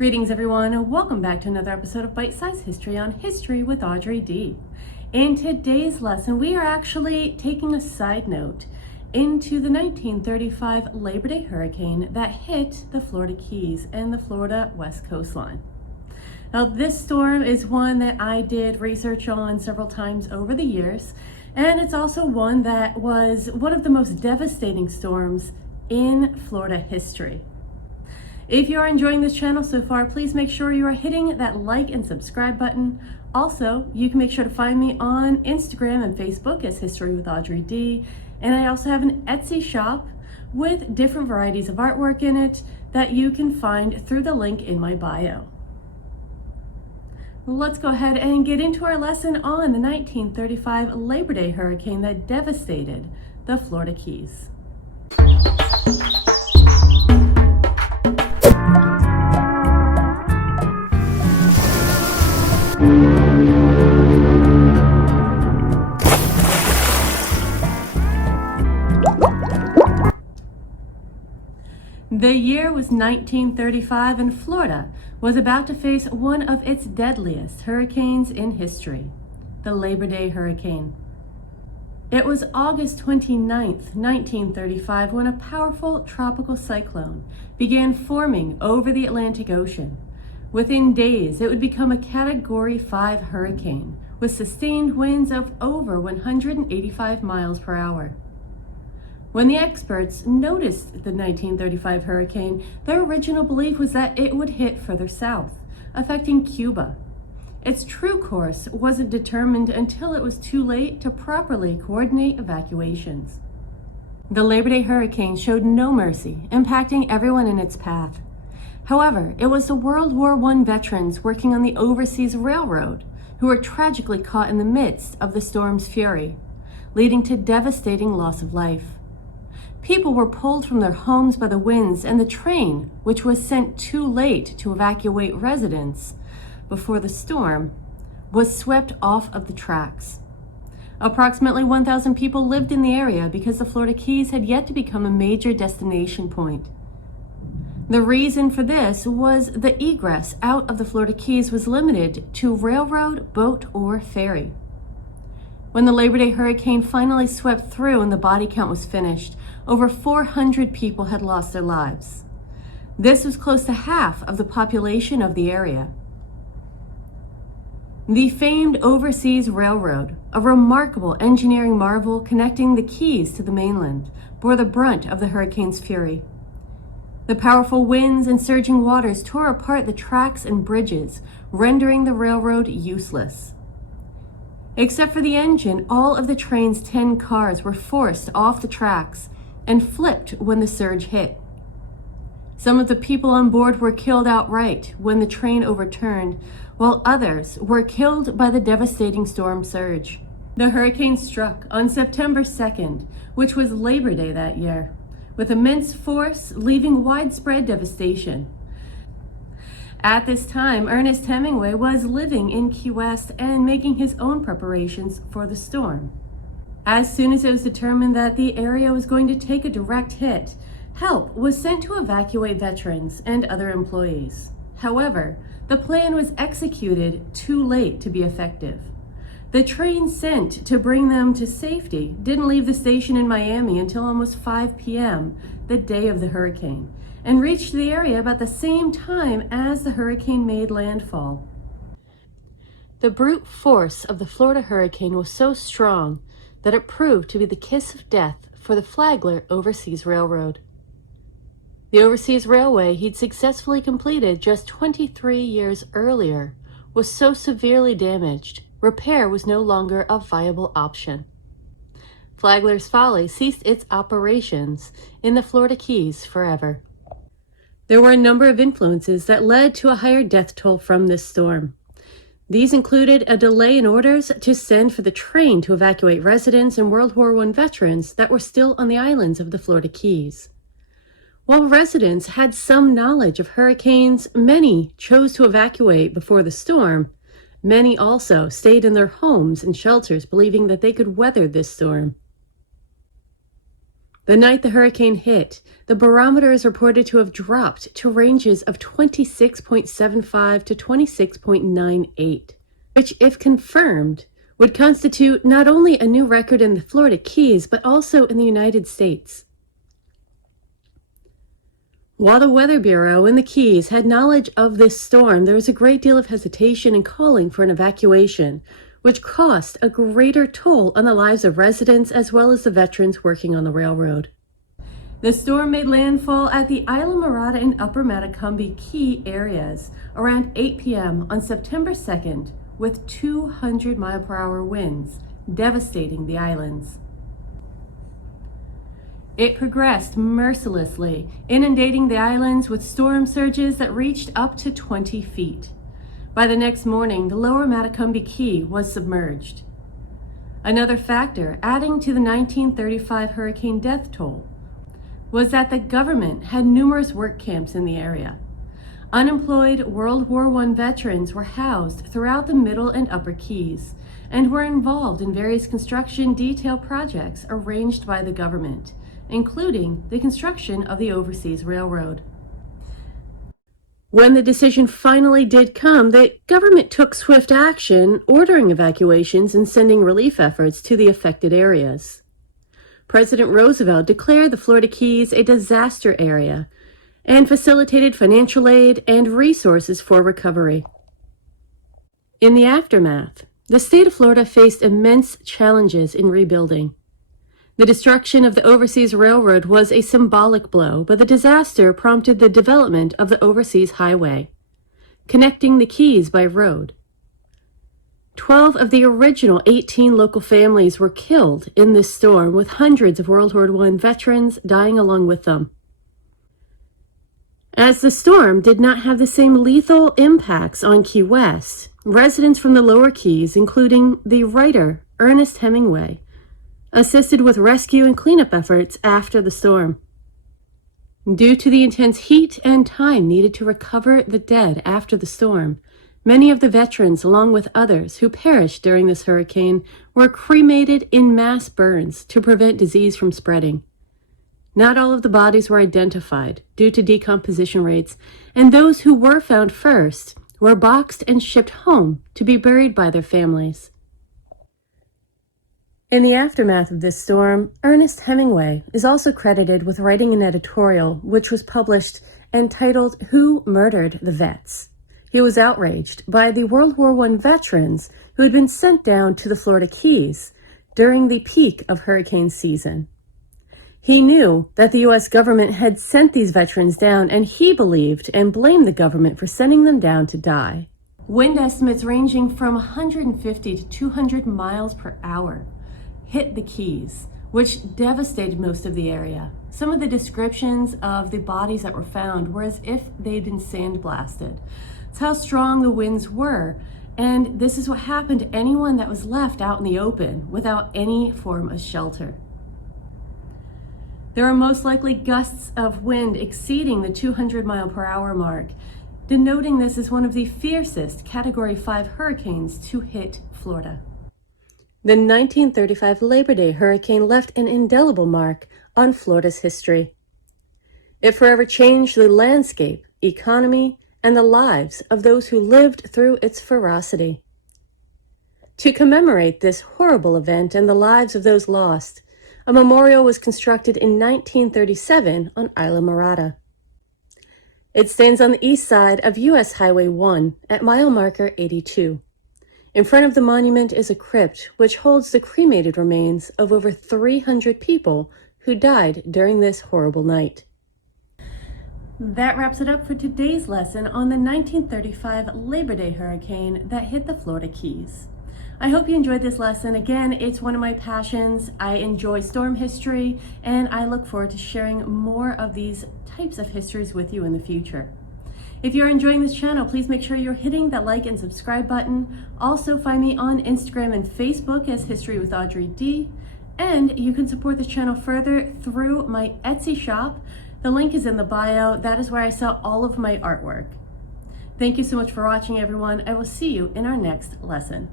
Greetings everyone, and welcome back to another episode of Bite Size History on History with Audrey D. In today's lesson, we are actually taking a side note into the 1935 Labor Day hurricane that hit the Florida Keys and the Florida West coastline. Now, this storm is one that I did research on several times over the years, and it's also one that was one of the most devastating storms in Florida history. If you are enjoying this channel so far, please make sure you are hitting that like and subscribe button. Also, you can make sure to find me on Instagram and Facebook as History with Audrey D. And I also have an Etsy shop with different varieties of artwork in it that you can find through the link in my bio. Let's go ahead and get into our lesson on the 1935 Labor Day hurricane that devastated the Florida Keys. The year was 1935 and Florida was about to face one of its deadliest hurricanes in history, the Labor Day hurricane. It was August 29th, 1935, when a powerful tropical cyclone began forming over the Atlantic Ocean. Within days, it would become a Category 5 hurricane with sustained winds of over 185 miles per hour. When the experts noticed the 1935 hurricane, their original belief was that it would hit further south, affecting Cuba. Its true course wasn't determined until it was too late to properly coordinate evacuations. The Labor Day hurricane showed no mercy, impacting everyone in its path. However, it was the World War I veterans working on the Overseas Railroad who were tragically caught in the midst of the storm's fury, leading to devastating loss of life. People were pulled from their homes by the winds, and the train, which was sent too late to evacuate residents before the storm, was swept off of the tracks. Approximately 1,000 people lived in the area because the Florida Keys had yet to become a major destination point. The reason for this was the egress out of the Florida Keys was limited to railroad, boat, or ferry. When the Labor Day hurricane finally swept through and the body count was finished, over 400 people had lost their lives. This was close to half of the population of the area. The famed Overseas Railroad, a remarkable engineering marvel connecting the Keys to the mainland, bore the brunt of the hurricane's fury. The powerful winds and surging waters tore apart the tracks and bridges, rendering the railroad useless. Except for the engine, all of the train's 10 cars were forced off the tracks and flipped when the surge hit. Some of the people on board were killed outright when the train overturned, while others were killed by the devastating storm surge. The hurricane struck on September 2nd, which was Labor Day that year, with immense force, leaving widespread devastation. At this time, Ernest Hemingway was living in Key West and making his own preparations for the storm. As soon as it was determined that the area was going to take a direct hit, help was sent to evacuate veterans and other employees. However, the plan was executed too late to be effective. The train sent to bring them to safety didn't leave the station in Miami until almost 5 p.m. the day of the hurricane, and reached the area about the same time as the hurricane made landfall. The brute force of the Florida hurricane was so strong that it proved to be the kiss of death for the Flagler Overseas Railroad. The Overseas Railway he'd successfully completed just 23 years earlier was so severely damaged, repair was no longer a viable option. Flagler's Folly ceased its operations in the Florida Keys forever. There were a number of influences that led to a higher death toll from this storm. These included a delay in orders to send for the train to evacuate residents and World War I veterans that were still on the islands of the Florida Keys. While residents had some knowledge of hurricanes, many chose to evacuate before the storm. Many also stayed in their homes and shelters, believing that they could weather this storm. The night the hurricane hit, the barometer is reported to have dropped to ranges of 26.75 to 26.98, which, if confirmed, would constitute not only a new record in the Florida Keys, but also in the United States. While the Weather Bureau in the Keys had knowledge of this storm, there was a great deal of hesitation in calling for an evacuation, which cost a greater toll on the lives of residents as well as the veterans working on the railroad. The storm made landfall at the Islamorada and Upper Matecumbe Key areas around 8 p.m. on September 2nd with 200-mile-per-hour winds, devastating the islands. It progressed mercilessly, inundating the islands with storm surges that reached up to 20 feet. By the next morning, the lower Matecumbe Key was submerged. Another factor adding to the 1935 hurricane death toll was that the government had numerous work camps in the area. Unemployed World War I veterans were housed throughout the Middle and Upper Keys and were involved in various construction detail projects arranged by the government, including the construction of the Overseas Railroad. When the decision finally did come, the government took swift action, ordering evacuations and sending relief efforts to the affected areas. President Roosevelt declared the Florida Keys a disaster area and facilitated financial aid and resources for recovery. In the aftermath, the state of Florida faced immense challenges in rebuilding. The destruction of the Overseas Railroad was a symbolic blow, but the disaster prompted the development of the Overseas Highway, connecting the Keys by road. 12 of the original 18 local families were killed in this storm, with hundreds of World War I veterans dying along with them. As the storm did not have the same lethal impacts on Key West, residents from the lower Keys, including the writer Ernest Hemingway, assisted with rescue and cleanup efforts after the storm. Due to the intense heat and time needed to recover the dead after the storm, many of the veterans, along with others who perished during this hurricane, were cremated in mass burns to prevent disease from spreading. Not all of the bodies were identified due to decomposition rates, and those who were found first were boxed and shipped home to be buried by their families. In the aftermath of this storm, Ernest Hemingway is also credited with writing an editorial which was published entitled "Who Murdered the Vets?" He was outraged by the World War I veterans who had been sent down to the Florida Keys during the peak of hurricane season. He knew that the U.S. government had sent these veterans down, and he believed and blamed the government for sending them down to die. Wind estimates ranging from 150 to 200 miles per hour hit the Keys, which devastated most of the area. Some of the descriptions of the bodies that were found were as if they'd been sandblasted. It's how strong the winds were, and this is what happened to anyone that was left out in the open without any form of shelter. There are most likely gusts of wind exceeding the 200-mile-per-hour mark, denoting this as one of the fiercest Category 5 hurricanes to hit Florida. The 1935 Labor Day hurricane left an indelible mark on Florida's history. It forever changed the landscape, economy, and the lives of those who lived through its ferocity. To commemorate this horrible event and the lives of those lost, a memorial was constructed in 1937 on Islamorada. It stands on the east side of U.S. Highway 1 at mile marker 82. In front of the monument is a crypt which holds the cremated remains of over 300 people who died during this horrible night. That wraps it up for today's lesson on the 1935 Labor Day hurricane that hit the Florida Keys. I hope you enjoyed this lesson. Again, it's one of my passions. I enjoy storm history, and I look forward to sharing more of these types of histories with you in the future. If you're enjoying this channel, please make sure you're hitting that like and subscribe button. Also, find me on Instagram and Facebook as History with Audrey D. And you can support this channel further through my Etsy shop. The link is in the bio. That is where I sell all of my artwork. Thank you so much for watching, everyone. I will see you in our next lesson.